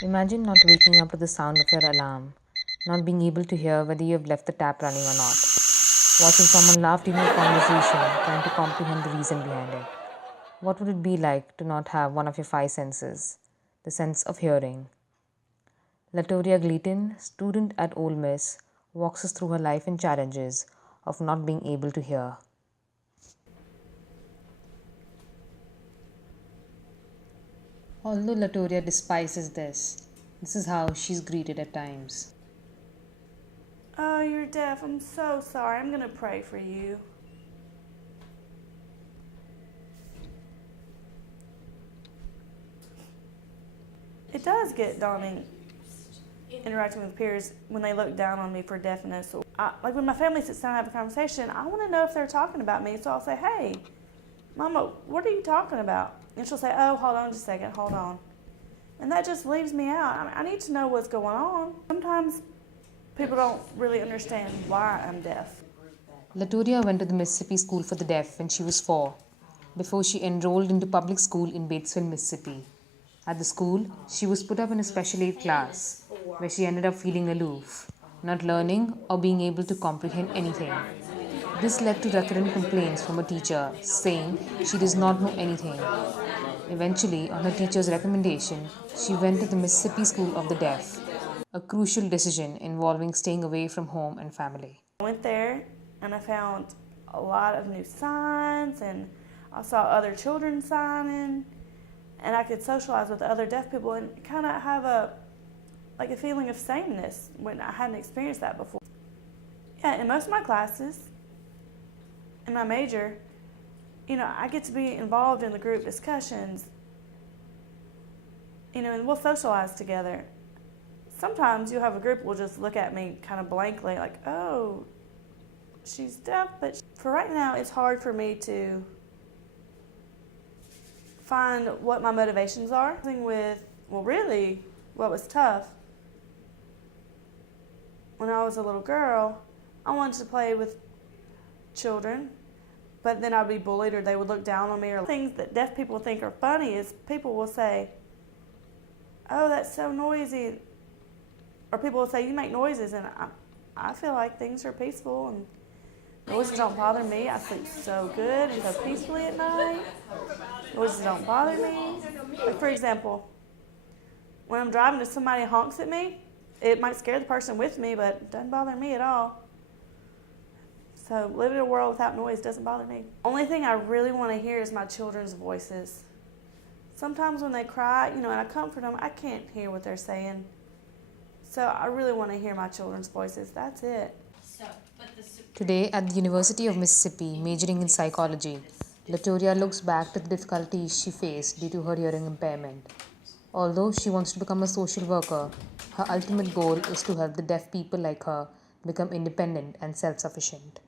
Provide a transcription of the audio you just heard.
Imagine not waking up to the sound of your alarm, not being able to hear whether you have left the tap running or not, watching someone laugh during a conversation, trying to comprehend the reason behind it. What would it be like to not have one of your five senses, the sense of hearing? Latoria Gleaton, student at Ole Miss, walks us through her life and challenges of not being able to hear. Although Latoria despises this is how she's greeted at times. Oh, you're deaf. I'm so sorry. I'm going to pray for you. It does get daunting interacting with peers when they look down on me for deafness. Like when my family sits down and have a conversation, I want to know if they're talking about me. So I'll say, hey, Mama, what are you talking about? And she'll say, oh, hold on just a second, hold on. And that just leaves me out. I need to know what's going on. Sometimes people don't really understand why I'm deaf. Latoria went to the Mississippi School for the Deaf when she was 4, before she enrolled into public school in Batesville, Mississippi. At the school, she was put up in a special aid class, where she ended up feeling aloof, not learning or being able to comprehend anything. This led to recurrent complaints from her teacher, saying she does not know anything. Eventually, on her teacher's recommendation, she went to the Mississippi School of the Deaf, a crucial decision involving staying away from home and family. I went there and I found a lot of new signs, and I saw other children signing, and I could socialize with other deaf people and kind of have a feeling of sameness when I hadn't experienced that before. Yeah, in most of my classes, in my major, I get to be involved in the group discussions, and we'll socialize together. Sometimes you'll have a group will just look at me kind of blankly, like, oh, she's deaf. But for right now, it's hard for me to find what my motivations are. Really, what was tough, when I was a little girl, I wanted to play with children, but then I'd be bullied or they would look down on me. Or things that deaf people think are funny is people will say, oh, that's so noisy. Or people will say, you make noises, and I feel like things are peaceful and noises don't bother me. I sleep so good and so peacefully at night. Noises don't bother me. Like, for example, when I'm driving and somebody honks at me, it might scare the person with me, but it doesn't bother me at all. So living in a world without noise doesn't bother me. Only thing I really want to hear is my children's voices. Sometimes when they cry, and I comfort them, I can't hear what they're saying. So I really want to hear my children's voices. That's it. Today, at the University of Mississippi, majoring in psychology, Latoria looks back to the difficulties she faced due to her hearing impairment. Although she wants to become a social worker, her ultimate goal is to help the deaf people like her become independent and self-sufficient.